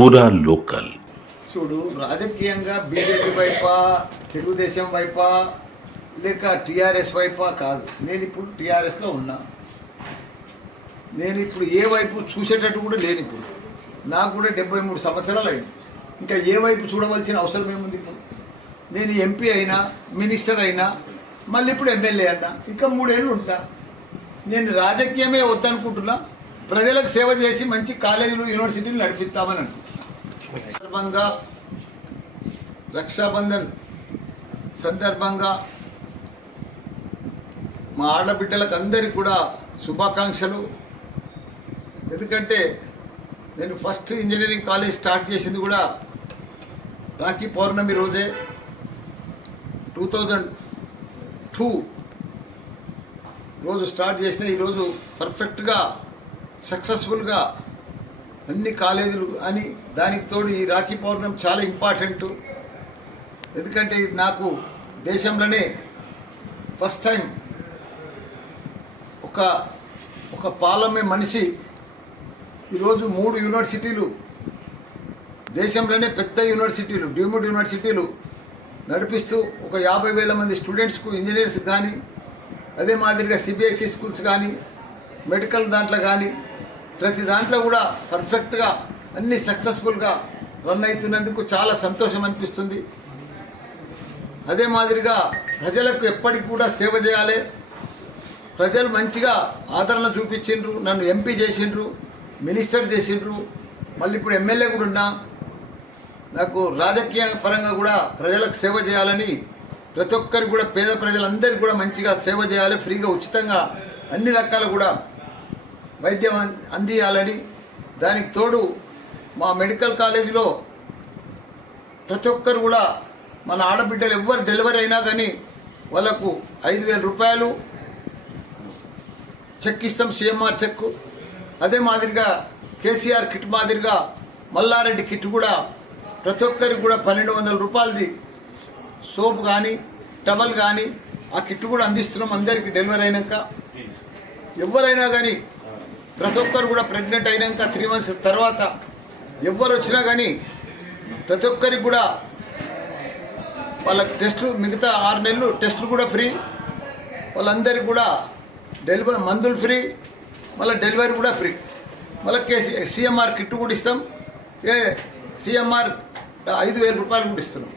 పూరా లోకల్. చూడు, రాజకీయంగా బీజేపీ వైపా, తెలుగుదేశం వైపా, లేక టీఆర్ఎస్ వైపా కాదు. నేను ఇప్పుడు టీఆర్ఎస్లో ఉన్నా. నేను ఇప్పుడు ఏ వైపు చూసేటట్టు కూడా లేని. ఇప్పుడు నాకు కూడా 73 సంవత్సరాలు అయింది. ఇంకా ఏ వైపు చూడవలసిన అవసరం ఏముంది? ఇప్పుడు నేను ఎంపీ అయినా, మినిస్టర్ అయినా, మళ్ళీ ఇప్పుడు ఎమ్మెల్యే అయినా, ఇంకా 3 ఏళ్ళు ఉంటా. నేను రాజకీయమే వద్దనుకుంటున్నా. ప్రజలకు సేవ చేసి మంచి కాలేజీలు, యూనివర్సిటీలు నడిపిస్తామని అనుకుంటున్నా. సందర్భంగా రక్షాబంధన్ సందర్భంగా మా ఆడబిడ్డలకు అందరికీ కూడా శుభాకాంక్షలు. ఎందుకంటే నేను ఫస్ట్ ఇంజనీరింగ్ కాలేజ్ స్టార్ట్ చేసింది కూడా రాఖీ పౌర్ణమి రోజే 2002 రోజు స్టార్ట్ చేసిన. ఈరోజు పర్ఫెక్ట్గా సక్సెస్ఫుల్గా అన్ని కాలేజీలు అని, దానికి తోడు ఈ రాఖీ పౌర్ణమి చాలా ఇంపార్టెంట్. ఎందుకంటే నాకు దేశంలోనే ఫస్ట్ టైం ఒక పాలమే మనిషి ఈరోజు 3 యూనివర్సిటీలు, దేశంలోనే పెద్ద యూనివర్సిటీలు, డీమ్డ్ యూనివర్సిటీలు నడిపిస్తూ ఒక 50,000 మంది స్టూడెంట్స్కు, ఇంజనీర్స్ కానీ, అదే మాదిరిగా సిబిఎస్ఈ స్కూల్స్ కానీ, మెడికల్ దాంట్లో కానీ, ప్రతి దాంట్లో కూడా పర్ఫెక్ట్గా అన్ని సక్సెస్ఫుల్గా రన్ అవుతున్నందుకు చాలా సంతోషం అనిపిస్తుంది. అదే మాదిరిగా ప్రజలకు ఎప్పటికి కూడా సేవ చేయాలి. ప్రజలు మంచిగా ఆదరణ చూపించిండ్రు, నన్ను ఎంపీ చేసిండ్రు, మినిస్టర్ చేసిండ్రు, మళ్ళీ ఇప్పుడు ఎమ్మెల్యే కూడా ఉన్నా. నాకు రాజకీయ పరంగా కూడా ప్రజలకు సేవ చేయాలని, ప్రతి ఒక్కరికి కూడా, పేద ప్రజలందరికీ కూడా మంచిగా సేవ చేయాలి, ఫ్రీగా ఉచితంగా అన్ని రకాల కూడా వైద్యం అందియాలని. దానికి తోడు మా మెడికల్ కాలేజీలో ప్రతి ఒక్కరు కూడా, మన ఆడబిడ్డలు ఎవ్వరు డెలివరీ అయినా కానీ వాళ్ళకు 5,000 రూపాయలు చెక్ ఇస్తాం, సిఎంఆర్ చెక్. అదే మాదిరిగా కేసీఆర్ కిట్ మాదిరిగా మల్లారెడ్డి కిట్ కూడా ప్రతి ఒక్కరికి కూడా 1,200 రూపాయలది సోప్ కానీ, టవల్ కానీ ఆ కిట్ కూడా అందిస్తున్నాం అందరికీ. డెలివరీ అయినాక ఎవరైనా కానీ, ప్రతి ఒక్కరు కూడా ప్రెగ్నెంట్ అయినాక 3 months తర్వాత ఎవరు వచ్చినా కానీ ప్రతి ఒక్కరికి కూడా వాళ్ళకి టెస్టులు, మిగతా 6 నెలలు టెస్టులు కూడా ఫ్రీ. వాళ్ళందరికీ కూడా డెలివరీ మందులు ఫ్రీ, మళ్ళీ డెలివరీ కూడా ఫ్రీ. మళ్ళీ సిఎంఆర్ కిట్ కూడా ఇస్తాం. సిఎంఆర్ 5,000 రూపాయలు కూడా ఇస్తున్నాం.